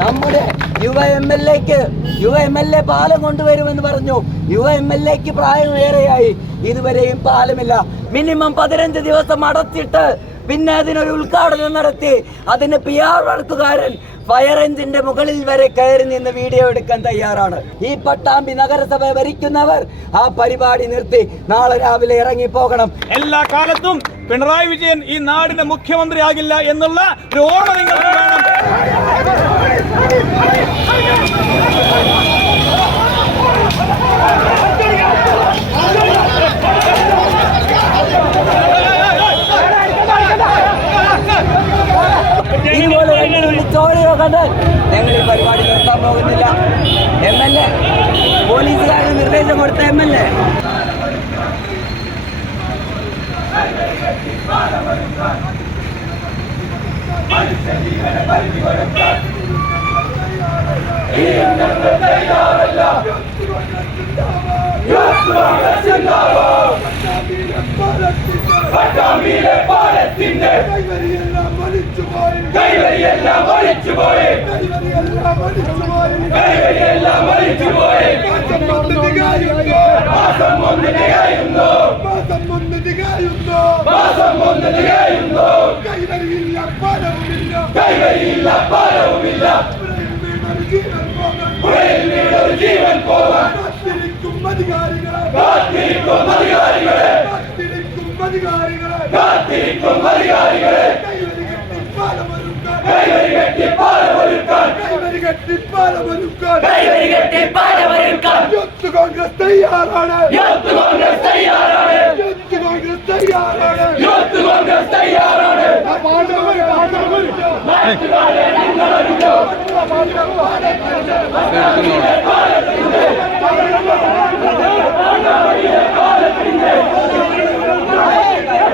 നമ്മുടെ യുവ M L എക്ക് യുവ എം എൽ എ പാലം കൊണ്ടുവരുമെന്ന് പറഞ്ഞു. യുവ എം എൽ എക്ക് പ്രായം ഏറെയായി. ഇതുവരെയും പാലമില്ല. മിനിമം പതിനഞ്ച് ദിവസം അടച്ചിട്ട് പിന്നെ അതിനൊരു ഉദ്ഘാടനം നടത്തി. അതിന് പി ആർ വർക്കുകാരൻ ഫയർ എഞ്ചിന്റെ മുകളിൽ വരെ കയറി നിന്ന് വീഡിയോ എടുക്കാൻ തയ്യാറാണ്. ഈ പട്ടാമ്പി നഗരസഭ ഭരിക്കുന്നവർ ആ പരിപാടി നിർത്തി. നാളെ രാവിലെ ഇറങ്ങി പോകണം എല്ലാ കാലത്തും പിണറായി വിജയൻ ഈ നാടിന്റെ മുഖ്യമന്ത്രി ആകില്ല എന്നുള്ള ഒരു ഓർമ്മ നിങ്ങൾക്ക് വേണം. വെല്ലുവിളി ചോരയോ കണ്ട് ഞങ്ങൾ ഈ പരിപാടി നിർത്താൻ പോകുന്നില്ല. എം എൽ എ പോലീസുകാരന് നിർദ്ദേശം കൊടുത്ത എം എൽ എ പട്ടാമ്പിയിലെ പാലത്തിന്റെ കൈവരിയെല്ലാം കൈവരിയെല്ലാം വലിച്ചുപോയി. കൈവരിയെല്ലാം ഒന്ന് തികയുന്നു മാസം ഒന്ന് തികയുന്നു. മാസം ഒന്ന് തികയുന്നു. കൈവരിയില്ല പാലവുമില്ല വീണൊരു ജീവൻ പോകാൻ കാത്തിരിക്കും അധികാരികളെ. കാത്തിരിക്കും അധികാരികളെ. കാത്തിരിക്കും അധികാരികളെ തയ്യാറാണ് കൈവരി കെട്ടി പാലമൊരുക്കാൻ. കൈവരി കെട്ടി പാലമൊരുക്കാൻ യൂത്ത് കോൺഗ്രസ് തയ്യാറാണ്.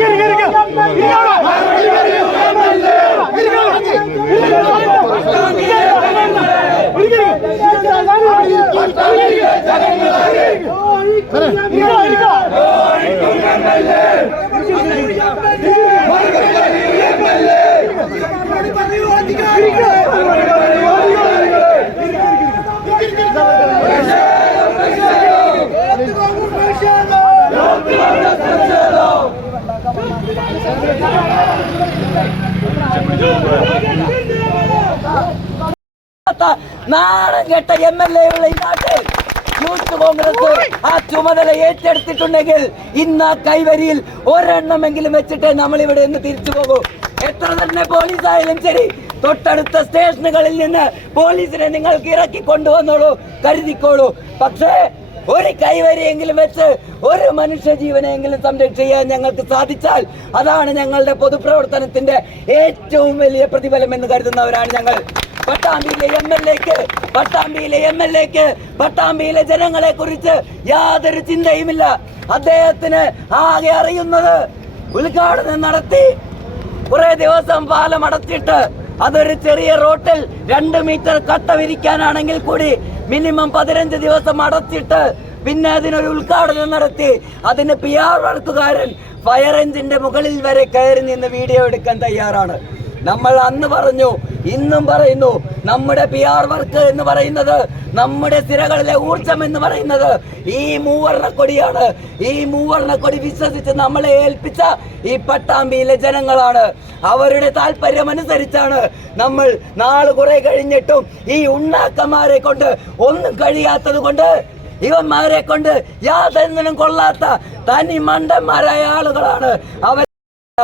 തയ്യാറാണ് നാണം കേട്ട എം എൽ എ ഉള്ള നാട്ടിൽ യൂത്ത് കോൺഗ്രസ് ആ ചുമതല ഏറ്റെടുത്തിട്ടുണ്ടെങ്കിൽ ഇന്ന് ആ കൈവരിയിൽ ഒരെണ്ണമെങ്കിലും വെച്ചിട്ടേ നമ്മൾ ഇവിടെ നിന്ന് തിരിച്ചു പോകൂ. എത്ര തന്നെ പോലീസ് ആയാലും ശരി തൊട്ടടുത്ത സ്റ്റേഷനുകളിൽ നിന്ന് പോലീസിനെ നിങ്ങൾക്ക് ഇറക്കി കൊണ്ടുവന്നോളൂ കരുതിക്കോളൂ. പക്ഷേ ഒരു കൈവരിയെങ്കിലും വെച്ച് ഒരു മനുഷ്യ ജീവനെങ്കിലും സംരക്ഷിക്കാൻ ഞങ്ങൾക്ക് സാധിച്ചാൽ അതാണ് ഞങ്ങളുടെ പൊതുപ്രവർത്തനത്തിന്റെ ഏറ്റവും വലിയ പ്രതിഫലം എന്ന് കരുതുന്നവരാണ് ഞങ്ങൾ. പട്ടാമ്പിയിലെ എം എൽ എക്ക് പട്ടാമ്പിയിലെ എം എൽ എക്ക് പട്ടാമ്പിയിലെ ജനങ്ങളെ കുറിച്ച് യാതൊരു ചിന്തയുമില്ല. അദ്ദേഹത്തിന് ആകെ അറിയുന്നത് ഉദ്ഘാടനം നടത്തി കുറെ ദിവസം പാലം അടച്ചിട്ട് അതൊരു ചെറിയ റോട്ടിൽ രണ്ട് മീറ്റർ കട്ട വിരിക്കാനാണെങ്കിൽ കൂടി മിനിമം പതിനഞ്ച് ദിവസം അടച്ചിട്ട് പിന്നെ അതിനൊരു ഉദ്ഘാടനം നടത്തി. അതിന് പി ആർ വർക്കുകാരൻ ഫയർ എഞ്ചിന്റെ മുകളിൽ വരെ കയറി നിന്ന് വീഡിയോ എടുക്കാൻ തയ്യാറാണ്. നമ്മൾ അന്ന് പറഞ്ഞു ഇന്നും പറയുന്നു നമ്മുടെ പി ആർ വർക്ക് എന്ന് പറയുന്നത് നമ്മുടെ സിരകളിലെ ഊർജം എന്ന് പറയുന്നത് ഈ മൂവർണ കൊടിയാണ് ഈ മൂവർണ കൊടി വിശ്വസിച്ച് നമ്മളെ ഏൽപ്പിച്ച ഈ പട്ടാമ്പിയിലെ ജനങ്ങളാണ്. അവരുടെ താല്പര്യം അനുസരിച്ചാണ് നമ്മൾ നാൾ കുറെ കഴിഞ്ഞിട്ടും ഈ ഉണ്ണാക്കന്മാരെ കൊണ്ട് ഒന്നും കഴിയാത്തത് കൊണ്ട് ഇവന്മാരെ കൊണ്ട് യാതൊന്നിനും കൊള്ളാത്ത തനി മണ്ടന്മാരായ ആളുകളാണ് അവർ.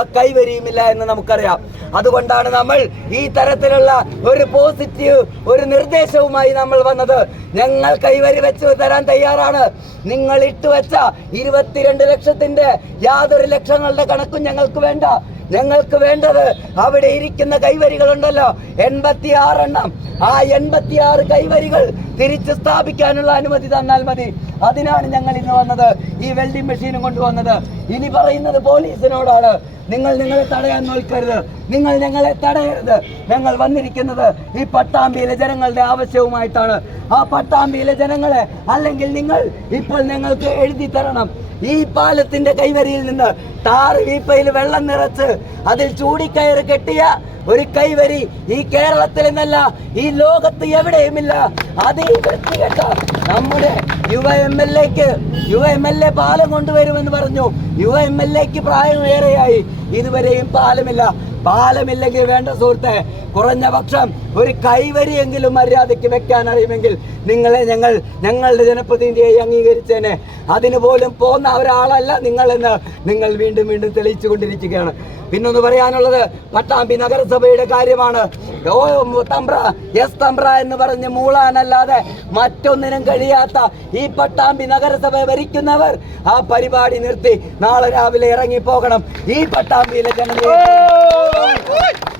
കൈവരിയുമില്ല എന്ന് നമുക്കറിയാം. അതുകൊണ്ടാണ് നമ്മൾ ഈ തരത്തിലുള്ള ഒരു പോസിറ്റീവ് ഒരു നിർദ്ദേശവുമായി നമ്മൾ വന്നത്. ഞങ്ങൾ കൈവരി വെച്ച് തരാൻ തയ്യാറാണ്. നിങ്ങൾ ഇട്ടുവെച്ച ഇരുപത്തിരണ്ട് ലക്ഷത്തിന്റെ യാതൊരു ലക്ഷങ്ങളുടെ കണക്കും ഞങ്ങൾക്ക് വേണ്ട. ഞങ്ങൾക്ക് വേണ്ടത് അവിടെ ഇരിക്കുന്ന കൈവരികളുണ്ടല്ലോ. എൺപത്തി എണ്ണം ആ എൺപത്തി ആറ് കൈവരികൾ തിരിച്ച് സ്ഥാപിക്കാനുള്ള അനുമതി തന്നാൽ മതി. അതിനാണ് ഞങ്ങൾ ഇന്ന് വന്നത്. ഈ വെൽഡിംഗ് മെഷീനും കൊണ്ടുവന്നത്. ഇനി പറയുന്നത് പോലീസിനോടാണ്. നിങ്ങൾ നിങ്ങളെ തടയാൻ നോക്കരുത് നിങ്ങൾ ഞങ്ങളെ തടയരുത്. ഞങ്ങൾ വന്നിരിക്കുന്നത് ഈ പട്ടാമ്പിയിലെ ജനങ്ങളുടെ ആവശ്യവുമായിട്ടാണ്. ആ പട്ടാമ്പിയിലെ ജനങ്ങളെ അല്ലെങ്കിൽ നിങ്ങൾ ഇപ്പോൾ ഞങ്ങൾക്ക് എഴുതി തരണം. ഈ പാലത്തിന്റെ കൈവരിയിൽ നിന്ന് താറ് വീപ്പയിൽ വെള്ളം നിറച്ച് അതിൽ ചൂടിക്കയറ് കെട്ടിയ ഒരു കൈവരി ഈ കേരളത്തിൽ നിന്നല്ല ഈ ലോകത്ത് എവിടെയുമില്ല. അതേ വൃത്തികെട്ട നമ്മുടെ യുവ എം എൽ എക്ക് യുവ എം എൽ എ പാലം കൊണ്ടുവരുമെന്ന് പറഞ്ഞു. യുവ എം എൽ എക്ക് പ്രായം ഏറെയായി. ഇതുവരെയും പാലമില്ല. പാലമില്ലെങ്കിൽ വേണ്ട സുഹൃത്തെ കുറഞ്ഞ പക്ഷം ഒരു കൈവരിയെങ്കിലും മര്യാദയ്ക്ക് വെക്കാൻ അറിയുമെങ്കിൽ നിങ്ങളെ ഞങ്ങൾ ഞങ്ങളുടെ ജനപ്രതിനിധിയെ അംഗീകരിച്ചേനെ. അതിന് പോലും ഒരാളല്ല നിങ്ങളെന്ന് നിങ്ങൾ വീണ്ടും വീണ്ടും തെളിയിച്ചു കൊണ്ടിരിക്കുകയാണ് പിന്നൊന്ന് പറയാനുള്ളത് പട്ടാമ്പി നഗരസഭയുടെ കാര്യമാണ്. ഓ തമ്പ്ര എസ് തമ്പ്ര എന്ന് പറഞ്ഞ് മൂളാനല്ലാതെ മറ്റൊന്നിനും കഴിയാത്ത ഈ പട്ടാമ്പി നഗരസഭ ഭരിക്കുന്നവർ ആ പരിപാടി നിർത്തി നാളെ രാവിലെ ഇറങ്ങി പോകണം ഈ പട്ടാമ്പിയിലെ ജനതയെ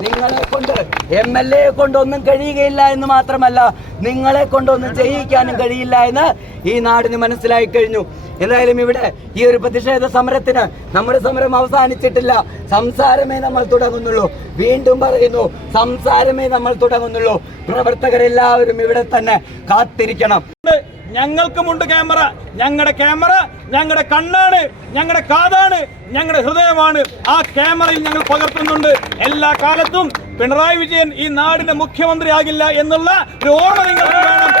നിങ്ങളെ കൊണ്ട് എം എൽ എ കൊണ്ടൊന്നും കഴിയുകയില്ല എന്ന് മാത്രമല്ല നിങ്ങളെ കൊണ്ടൊന്നും ചെയ്യിക്കാനും കഴിയില്ല എന്ന് ഈ നാടിന് മനസ്സിലായി കഴിഞ്ഞു. എന്തായാലും ഇവിടെ ഈ ഒരു പ്രതിഷേധ സമരത്തിന് നമ്മുടെ സമരം അവസാനിച്ചിട്ടില്ല. സംസാരമേ നമ്മൾ തുടങ്ങുന്നുള്ളൂ. വീണ്ടും പറയുന്നു സംസാരമേ നമ്മൾ തുടങ്ങുന്നുള്ളൂ. പ്രവർത്തകരെല്ലാവരും ഇവിടെ തന്നെ കാത്തിരിക്കണം. ഞങ്ങൾക്കുമുണ്ട് ക്യാമറ. ഞങ്ങളുടെ ക്യാമറ ഞങ്ങളുടെ കണ്ണാണ് ഞങ്ങളുടെ കാതാണ് ഞങ്ങളുടെ ഹൃദയമാണ്. ആ ക്യാമറയിൽ ഞങ്ങൾ പകർത്തുന്നുണ്ട്. എല്ലാ കാലത്തും പിണറായി വിജയൻ ഈ നാടിന്റെ മുഖ്യമന്ത്രി ആകില്ല എന്നുള്ള ഒരു ഓർമ്മ നിങ്ങൾക്ക് വേണം.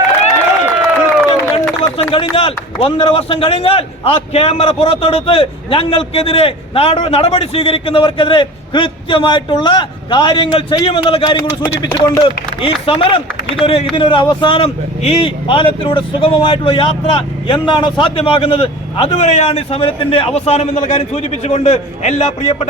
വർഷം കഴിഞ്ഞാൽ ഒന്നര വർഷം കഴിഞ്ഞാൽ ആ ക്യാമറ പുറത്തെടുത്ത് ഞങ്ങൾക്കെതിരെ നാട- നടപടി സ്വീകരിക്കുന്നവർക്കെതിരെ കൃത്യമായിട്ടുള്ള കാര്യങ്ങൾ ചെയ്യുമെന്നുള്ള കാര്യം കൂടി സൂചിപ്പിച്ചുകൊണ്ട് ഈ സമരം ഇതൊരു ഇതിനൊരു അവസാനം ഈ പാലത്തിലൂടെ സുഗമമായിട്ടുള്ള യാത്ര എന്നാണോ സാധ്യമാകുന്നത്. അതുവരെയാണ് ഈ സമരത്തിന്റെ അവസാനം എന്നുള്ള കാര്യം സൂചിപ്പിച്ചുകൊണ്ട് എല്ലാ പ്രിയപ്പെട്ട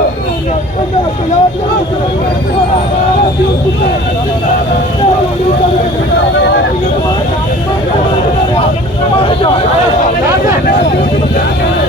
കൈവരി ഞങ്ങൾ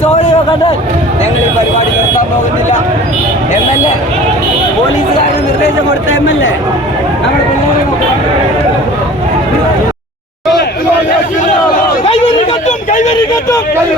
ചോരയോ കണ്ട് ഞങ്ങൾ ഈ പരിപാടി നിർത്താൻ പോകുന്നില്ല എം എൽ എ പോലീസുകാരന് നിർദ്ദേശം കൊടുത്ത എം എൽ എ നമ്മുടെ ありがとう。あり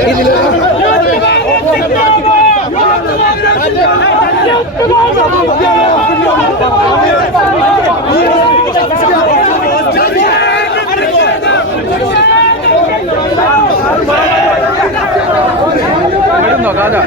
കൈവരി കെട്ടും വരുന്നോ കാജ দাদা